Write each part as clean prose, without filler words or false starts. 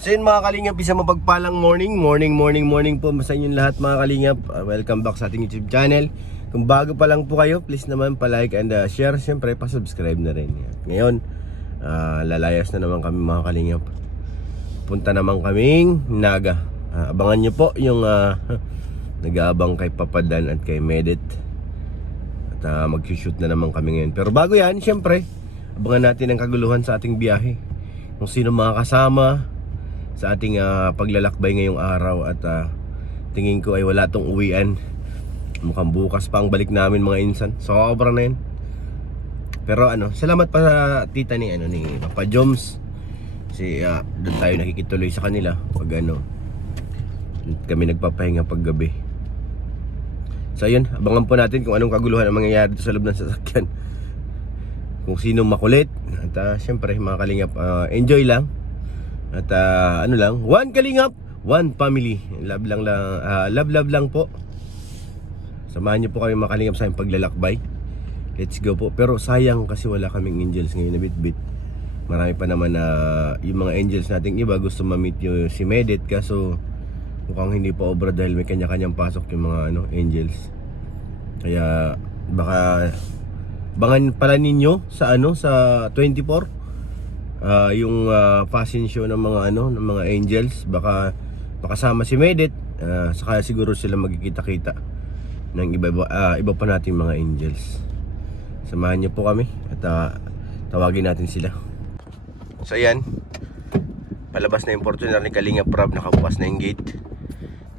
So yun mga kalingap, isa mapagpalang morning po sa inyong lahat mga kalingap. Welcome back sa ating YouTube channel. Kung bago pa lang po kayo, please naman pa-like and share. Siyempre pa-subscribe na rin. Ngayon, lalayas na naman kami mga kalingap. Punta naman kaming Naga. Abangan nyo po yung nag-aabang kay Papadan at kay Medit. At mag-shoot na naman kami ngayon. Pero bago yan, siyempre, abangan natin ang kaguluhan sa ating biyahe. Kung sino mga kasama sa ating paglalakbay ngayong araw. At tingin ko ay wala tong uwian. Mukhang bukas pa ang balik namin mga insan. Sobra na yun. Pero salamat pa sa tita ni Papa Joms. Kasi doon tayo nakikituloy sa kanila pag kami nagpapahinga pag gabi. So yun, abangan po natin kung anong kaguluhan ang mangyayari sa loob ng sasakyan. Kung sino makulit. At syempre mga kalingap, enjoy lang. At one kalingap, one family. Love lang po. Samahan niyo po kami mga kalingap sa aming paglalakbay. Let's go po. Pero sayang kasi wala kaming angels ngayon na bit-bit. Marami pa naman yung mga angels nating iba gusto ma-meet yung si Medit, kaso mukhang hindi pa obra dahil may kanya-kanyang pasok yung mga angels. Kaya baka bangan pala ninyo sa sa 24 yung fashion show ng mga angels. Baka makasama si Medit, saka siguro sila magkikita-kita ng iba pa nating mga angels. Samahan niyo po kami at tawagin natin sila. So ayan, palabas na yung Fortuner ni Kalinga Prab, nakabukas na yung gate.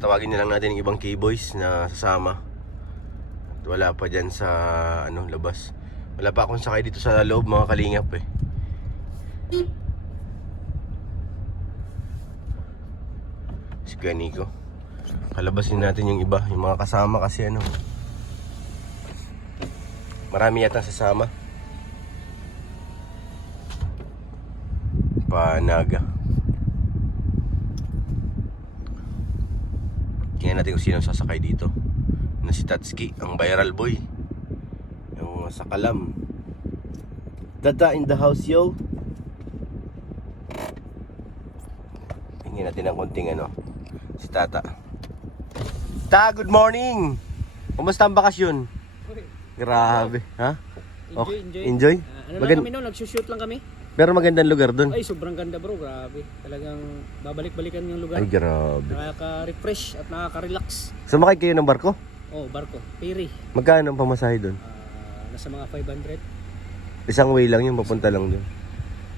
Tawagin na lang natin yung ibang K-boys na sasama. At wala pa dyan sa labas. Wala pa akong sakay dito sa loob mga kalingap Si Ganiko. Palabasin natin yung iba, yung mga kasama kasi marami yata sasama. Panaga. Tingnan natin kung sino sasakay dito. Si Tatsuki, ang viral boy. Yung sa Kalam. Dada in the house, yo. Tingnan natin ang konting si Tata. Good morning. Kumusta ang bakasyon? Grabe, ha? Enjoy? Lang kami noon, nagsushoot lang kami. Pero magandang lugar doon. Ay, sobrang ganda bro, grabe. Talagang babalik-balikan yung lugar. Ay, grabe. Nakaka-refresh at nakaka-relax. Sumakay kayo ng barko? Oh, barko. Ferry. Magkano ang pamasahe doon? Nasa mga 500. Isang way lang yun, papunta lang doon.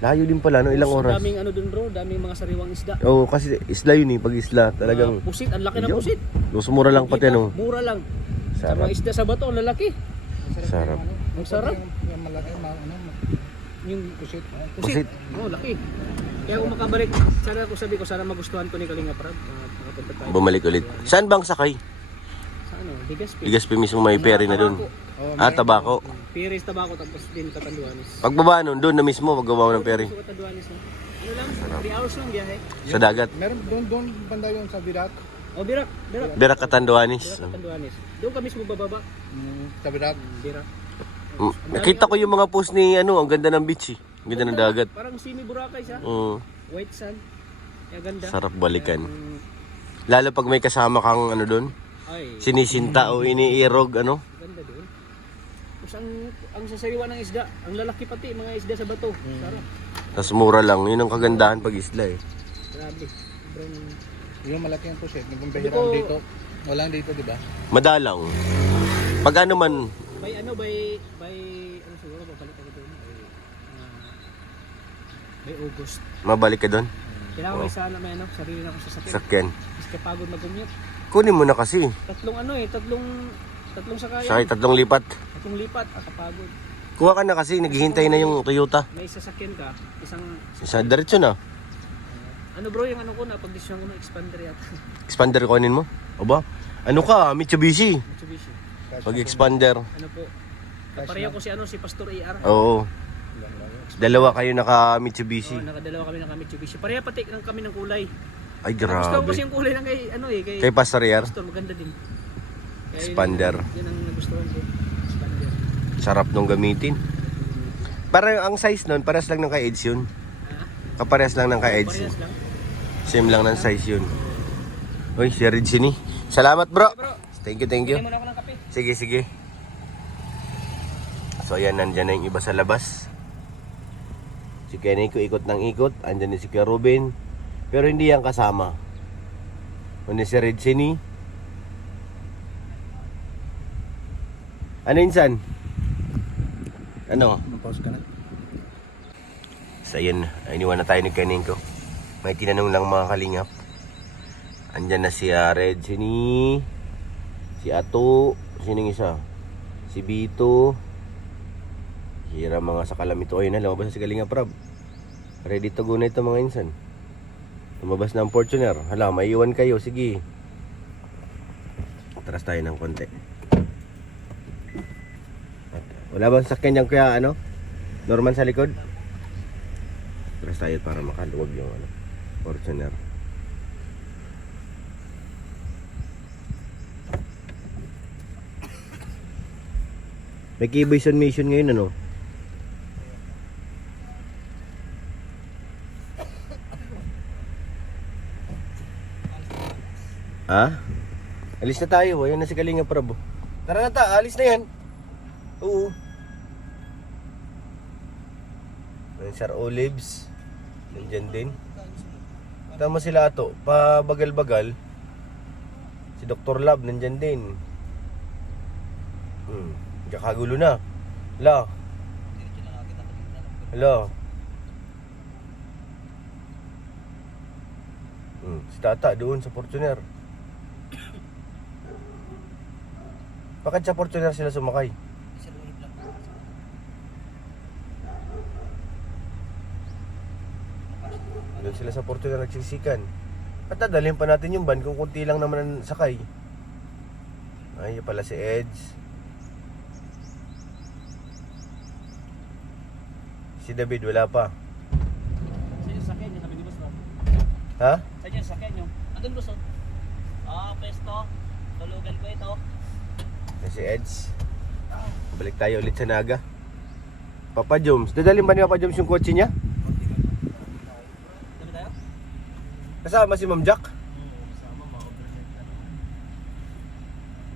Layo din pala, ilang oras? Daming doon bro, daming mga sariwang isda. Oo, kasi isla yun pag isla, talagang pusit, ang laki ng pusit. Mura lang pati Mura lang. Sa mga isda sa bato, ang lalaki. Sarap. Ang sarap. Yung malaki, Yung pusit. Pusit. Oh, laki. Kaya kung makabalik, sana magustuhan ko ni Kalinga Prab. Bumalik ulit. Saan bang sakay? Sa Legazpi. Legazpi mismo may ferry na doon. Tabako. Ferry is Tabako, tapos din Catanduanes. Pagbaba nun, doon na mismo magbabaw ng ferry. Catanduanes lang. 3 hours lang biyahe. Sa dagat. Meron doon banda yung sa Birak. Oh, Birak. Birak Catanduanes. Catanduanes. Doon kami mismo bababa. Sa Birak. Birak. Nakita ko yung mga post ni ang ganda ng beach Ang ganda ng dagat. Parang semi Boracay siya. White sand. Kaya ganda. Sarap balikan. Lalo pag may kasama kang doon. Ay. Sinisinta o iniirog Ganda doon. Tapos ang sasariwa ng isda, ang lalaki pati mga isda sa bato. Sarap. Tapos mura lang. Yun ang kagandahan pag isla Grabe. Yung malaki ang pusit. Nagkumpehirang dito. Walang dito, di ba? Madalang. Pag man by siguro babalik ako doon by August. mabalik ka doon? Kailangan may sana may sarili na akong sasakyan. Sakyan. Mas kapagod mag-commute. Kunin mo na kasi. Tatlong sakayan. Sakay 3 lipat. Tatlong lipat, kapagod. Kuha ka na kasi, naghihintay na yung Toyota. May sasakyan ka, Sa diretso na. Bro, yung ko na pag-desisyon ko na expander yata. Expander kunin mo? Aba, Mitsubishi. Mitsubishi. Pag-expander. Po? Pareho ko si Pastor AR. Oo. Dalawa kayo naka Mitsubishi. Nakadalawa kami naka Mitsubishi. Pareho pati kami ng kulay. Ay, Gusto ko kasi grabe. yung kulay ng kay Kay Pastor Yar? Pastor, maganda din. Kaya Expander. Yun ang nagustuhan ko. Expander. Sarap nung gamitin. Parang ang size nun, parehas lang ng kay Eds yun. Kaparehas lang ng kay Eds. Parehas lang. Same lang ng size yun. Uy, si Regine. Salamat bro. Thank you. Bigyan mo na ako ng kape. Sige. So ayan, nandyan na yung iba sa labas. Si Kenny ko ikot ng ikot. Andyan din si Kuya Ruben. Pero hindi yan kasama. Kundi si Regine. Ano insan? Ano? Pause ka na. So ayan, iniwan na tayo ni Kenny ko. May tinanong lang mga kalingap. Andyan na si Regine. Si Ato. Sinong isa? Si Bito. Hira mga sa kalamito. Ayun na, lumabas na si Kalingap Rab. Ready to go na ito mga insan. Lumabas na ang Fortuner. Hala, may iwan kayo. Sige. Atras tayo ng konti. Wala bang sakyan dyan kaya ano? Norman sa likod? Atras tayo para makaluwag yung ano, Fortuner. May Kiboy Mission ngayon ano? Ha? Alis na tayo. Ayan na si Kalinga Prabo. Tara na ta, alis na yan. Oo. Ayan, Sir Olives. Nandyan din. Tama sila Ato. Pabagal-bagal. Si Dr. Lab nandyan din. Kakagulo na. Hala. Si Tata doon sa Fortuner. Bakit sa Fortuner sila sumakay? Doon sila sa Fortuner nagsisikan. At dadalhin pa natin yung van kung kunti lang naman ang sakay. Ay, yun pala si Eds. Si David wala pa. Sa yung sakyan nyo, sabi ni Boss. Ha? Sa yung sakyan nyo. Andun Boss. Pesto. Tulugan ko ito. Si Eds. Balik tayo ulit sa Naga. Papa Joms. Dadalhin ba ni Papa Joms yung kotse niya? Sabi tayo? Kasama si Ma'am Jack?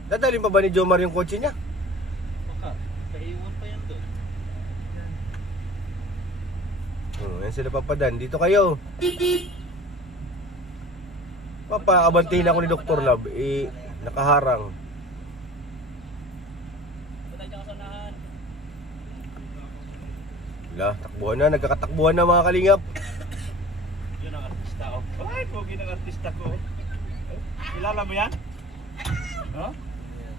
Dadalhin pa ba ni Jomar yung kotse niya? Baka. Kaiwan pa yan doon. Yan sila Papa Dan. Dito kayo. Papa, abantihin ako ni Dr. Lab. Nakaharang. Patay dyan ka sa unahan. Wala, takbuhan na. Nagkakatakbuhan na mga kalingap. Yun ang artista ko. Ay, pogi ng artista ko. Kilala mo yan? Huh?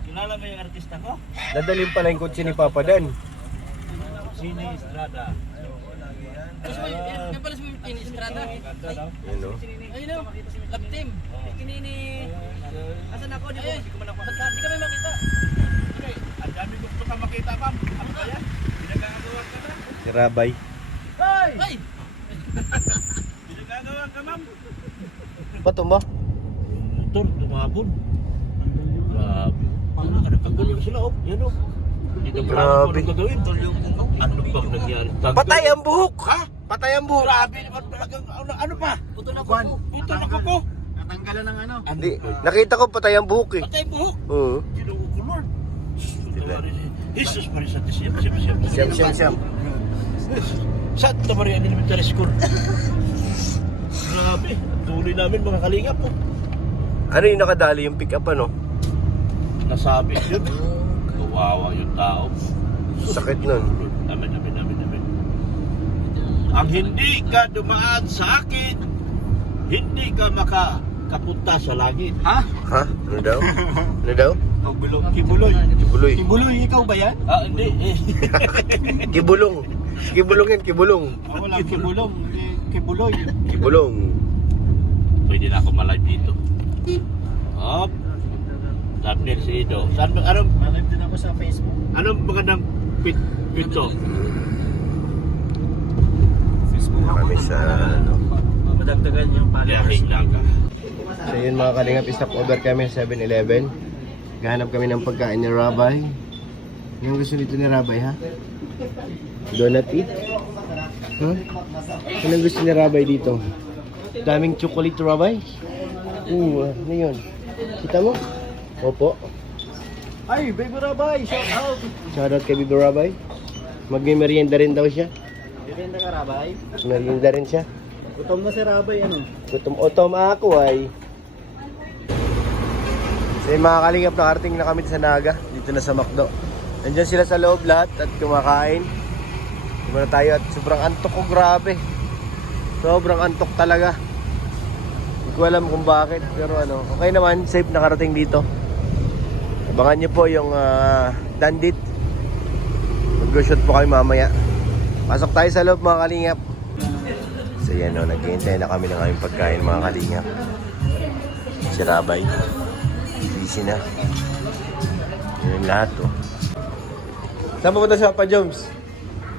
Kilala mo yung artista ko? Dadalhin pala yung kotse ni Papa Dan. Sini Estrada. Yan pala si Tini Estrada. Yan o. Ayun o, love team. Kinini. Asan ako? Di ko man ako. Di kami makita. Ang dami gusto ka makita, ma'am. Ano ba yan? Pinagagawa ka na? Si Rabay. Ay! Pinagagawa ka, ma'am. Bato mo? Motor, tumabon. Grabe. Paano ka nagkagulo sila, oh. Yan, oh. Hindi na Grabe. marami gagawin. Ano bang nangyari? Patay ang buhok! Ha? Patay ang buhok! Grabe naman talagang, ano pa? Puto na kuko. Puto na kuko. Natanggalan ng ano? Hindi, nakita ko patay ang buhok eh. Patay buhok. Oo. Ginoo ko, Lord. Jesus Maria Santísima. Siyam. Santa Maria Elementary School. Grabe. Tuloy namin mga kalingap po. Ano yung nakadali yung pick up ano? Nasabi yun. Kawawa yung tao. Sakit nun. Amen. Ang hindi ka dumaan sa akin, hindi ka makakapunta sa langit. Ha? Ha? Ano daw? Ano daw? Kibuloy. Kibuloy. Kibuloy, ikaw ba yan? Hindi. Kibulong. Kibulong yan, kibulong. Wala kibulong. Kibuloy. Kibulong. Pwede na ako malive dito. Hop. Thumbnail si Ido. Anong malive din ako sa Facebook. Anong magandang pito? Kami sa ano. Madagdagan yung followers. So yun mga kalingap, stop over kami sa 7-Eleven. Gahanap kami ng pagkain ni Rabay. Yung gusto nito ni Rabay ha? Donut eat? Huh? Anong gusto ni Rabay dito? Daming chocolate, Rabay. Ano yun? Kita mo? Opo. Ay, Baby Rabay, shout out. Shoutout kay Bibi Rabay. Magme-merienda rin daw siya. Bibenta ka Rabay? Merienda rin siya. Gutom na si Rabay, ano? Gutom-utom ako ay. So yung mga kalingap, nakarating na kami sa Naga. Dito na sa McDo. Nandiyan sila sa loob lahat at kumakain. Muna tayo at sobrang antok ko, grabe. Sobrang antok talaga. Hindi ko alam kung bakit. Pero ano, okay naman, safe nakarating dito. Abangan nyo po yung Dandit. Mag-shoot po kami mamaya. Pasok tayo sa loob mga kalingap. So yan o, naghihintay na kami ng aming pagkain mga kalingap. Si Rabay. Busy na. Yun yung lahat o. Saan pupunta si Papa Joms?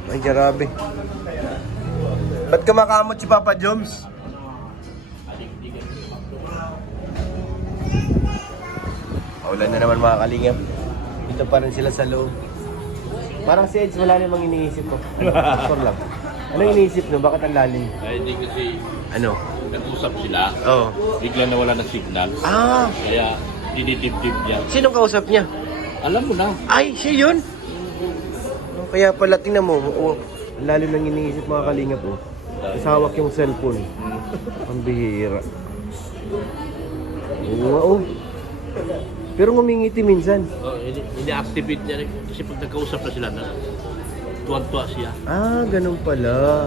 Ay, grabe. Ba't kumakamot si Papa Joms? Paulan na naman mga kalingap. Dito pa rin sila sa loob. Parang si Eds, wala namang iniisip mo. Sure lang. Anong iniisip no? Bakit ang lalim? Ay, hindi kasi Ano? nag-usap sila. Oo. Bigla nawala ng signal. Ah! Kaya dinidibdib niya. Sinong kausap niya? Alam mo na. Ay, siya yun! Kaya pala, tingnan mo. Ang lalim ng iniisip mga kalingap oh. Kasawak yung cellphone. Ang bihira. Oo nga oh. Pero ngumingiti minsan. Oh, ini-activate niya rin. Kasi pag nagkausap na sila na, tuwan-tuwa siya. Ah, ganun pala.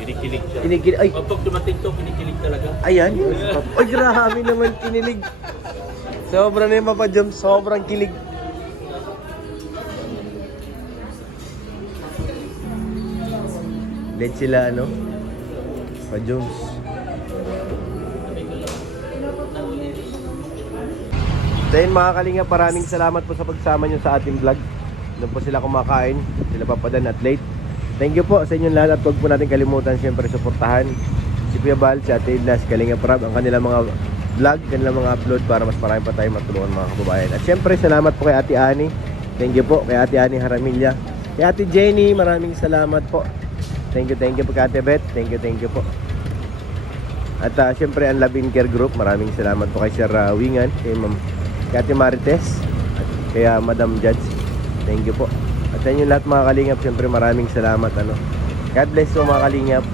Kinikilig siya. Kinikilig. Ay, Pag dumating to, kinikilig talaga. ayan. Ay, grabe naman kinilig. Sobra na yung Papa Joms. Sobrang kilig. Late sila, ano? Papa Joms. So yun mga kalinga, maraming salamat po sa pagsama nyo sa ating vlog. Doon po sila kumakain, sila Papadan at late. Thank you po sa inyong lahat at huwag po natin kalimutan siyempre suportahan si Kuya Bal, si Ate Idla, si Kalinga Prab, ang kanilang mga vlog, kanilang mga upload para mas marami pa tayong matulungan mga kababayan. At siyempre salamat po kay Ate Ani. Thank you po kay Ate Ani Haramilla. Kay Ate Jenny, maraming salamat po. Thank you po kay Ate Beth. Thank you po. At siyempre ang Labin Care Group, maraming salamat po kay Sir Wingan, kay Ma'am kay Ate Marites, at kay Madam Judge. Thank you po. At sa inyo lahat mga kalingap, siyempre maraming salamat. God bless po mga kalingap.